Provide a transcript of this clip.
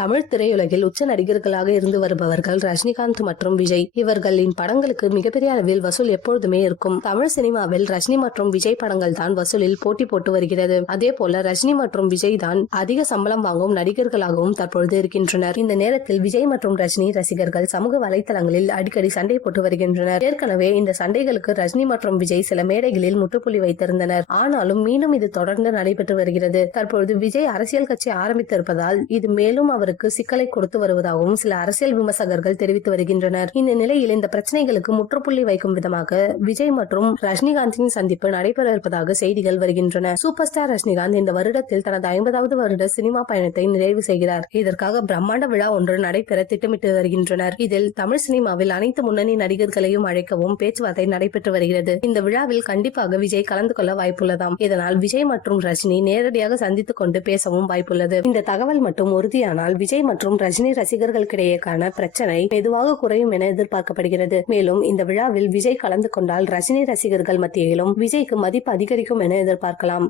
தமிழ் திரையுலகில் உச்ச நடிகர்களாக இருந்து வருபவர்கள் ரஜினிகாந்த் மற்றும் விஜய். இவர்களின் படங்களுக்கு மிகப்பெரிய அளவில் வசூல் எப்பொழுதுமே இருக்கும். தமிழ் சினிமாவில் ரஜினி மற்றும் விஜய் படங்கள் தான் வசூலில் போட்டி போட்டு வருகிறது. அதே போல ரஜினி மற்றும் விஜய் தான் அதிக சம்பளம் வாங்கும் நடிகர்களாகவும் தற்பொழுது இருக்கின்றனர். இந்த நேரத்தில் விஜய் மற்றும் ரஜினி ரசிகர்கள் சமூக வலைதளங்களில் அடிக்கடி சண்டை போட்டு வருகின்றனர். ஏற்கனவே இந்த சண்டைகளுக்கு ரஜினி மற்றும் விஜய் சில மேடைகளில் முற்றுப்புள்ளி வைத்திருந்தனர். ஆனாலும் மீண்டும் இது தொடர்ந்து நடைபெற்று வருகிறது. தற்பொழுது விஜய் அரசியல் கட்சி ஆரம்பித்திருப்பதால் இது மேலும் அவர் அவருக்கு சிக்கலை கொடுத்து வருவதாகவும் சில அரசியல் விமர்சகர்கள் தெரிவித்து வருகின்றனர். இந்த நிலையில் இந்த பிரச்சனைகளுக்கு முற்றுப்புள்ளி வைக்கும் விதமாக விஜய் மற்றும் ரஜினிகாந்தின் சந்திப்பு நடைபெற இருப்பதாக செய்திகள் வருகின்றன. சூப்பர் ஸ்டார் ரஜினிகாந்த் இந்த வருடத்தில் தனது ஐம்பதாவது வருட சினிமா பயணத்தை நிறைவு செய்கிறார். இதற்காக பிரம்மாண்ட விழா ஒன்று நடைபெற திட்டமிட்டு வருகின்றனர். இதில் தமிழ் சினிமாவில் அனைத்து முன்னணி நடிகர்களையும் அழைக்கவும் பேச்சுவார்த்தை நடைபெற்று வருகிறது. இந்த விழாவில் கண்டிப்பாக விஜய் கலந்து கொள்ள வாய்ப்புள்ளதாம். இதனால் விஜய் மற்றும் ரஜினி நேரடியாக சந்தித்துக் கொண்டு பேசவும் வாய்ப்புள்ளது. இந்த தகவல் மட்டும் உறுதியானால் விஜய் மற்றும் ரஜினி ரசிகர்களுக்கிடையேக்கான பிரச்சனை மெதுவாக குறையும் என எதிர்பார்க்கப்படுகிறது. மேலும் இந்த விழாவில் விஜய் கலந்து கொண்டால் ரஜினி ரசிகர்கள் மத்தியிலும் விஜய்க்கு மதிப்பு அதிகரிக்கும் என எதிர்பார்க்கலாம்.